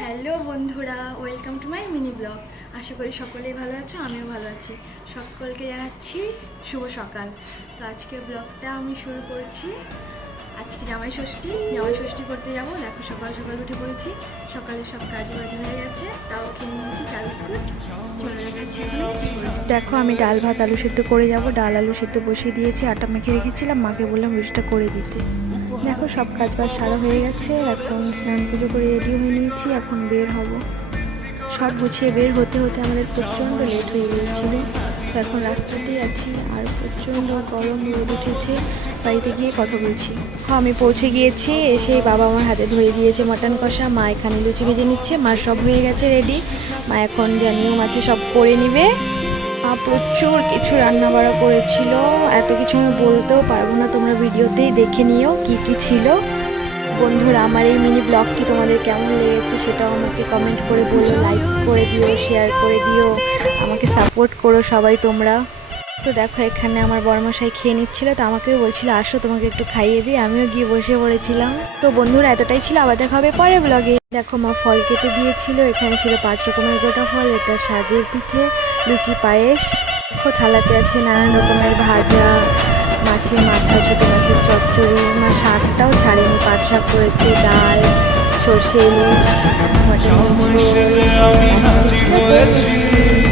Hello বন্ধুরা, welcome to my mini blog. আশা করি সকলেই ভালো আছো, আমিও ভালো আছি। সকলকে জানাচ্ছি শুভ সকাল। তো আজকের ব্লগটা আমি শুরু করছি। আজকে জামাই ষষ্ঠী করতে যাবো। দেখো সকাল সকাল উঠে পড়েছি, সকালে সব কাজ বাজ হয়ে গেছে, তাও খেয়ে নিয়েছি চা বিস্কুট, চলে গেছি। দেখো আমি ডাল ভাত আলু সিদ্ধ করে যাব। ডাল আলু সিদ্ধ বসিয়ে দিয়েছি, আটা মেখে রেখেছিলাম, মাকে বললাম রুটিটা করে দিতে। দেখো সব কাজ বাজ সারা হয়ে গেছে, এখন স্নান পুজো করে রেডি হয়ে নিয়েছি, এখন বের হব। সব গুছিয়ে বের হতে হতে আমাদের প্রচণ্ড লেট হয়ে গিয়েছিল। তো এখন রাস্তাতেই আছি, আর প্রচণ্ড গরম রোদ উঠেছে। বাড়িতে গিয়ে কথা বলছি। আমি পৌঁছে গিয়েছি, এসেই বাবা আমার হাতে ধরে দিয়েছে মাটন কষা। মা এখানে লুচি ভেজে নিচ্ছে, মার সব হয়ে গেছে রেডি। মা এখন যা নিয়ম আছে সব করে নিবে। মা প্রচুর কিছু রান্না বাড়া করেছিল, এত কিছু আমি বলতেও পারবো না, তোমরা ভিডিওতেই দেখে নিও কি কি ছিল। বন্ধুরা, আমার এই মিনি ব্লগটি তোমাদের কেমন লেগেছে সেটাও আমাকে কমেন্ট করে বলো, লাইক করে দিও, শেয়ার করে দিও, আমাকে সাপোর্ট করো সবাই তোমরা। তো দেখো এখানে আমার বড়মশাই খেয়ে নিচ্ছিল, তো আমাকেও বলছিল আসো তোমাকে একটু খাইয়ে দিই। আমিও গিয়ে বসে পড়েছিলাম। তো বন্ধুরা এতটাই ছিল, আবার দেখা হবে পরের ব্লগে। দেখো মা ফল কেটে দিয়েছিল, এখানে ছিল 5 রকমের গোটা ফল, এটা সাজের পিঠে, লুচি, পায়েস। দেখো থালাতে আছে নানান রকমের ভাজা, মাছের মাথা, ছোটো মাছের চচ্চড়ি, মা শাকটাও ছাড়েনি, পাট শাক করেছে, ডাল, সর্ষে ইলিশ, মটন ঝোল।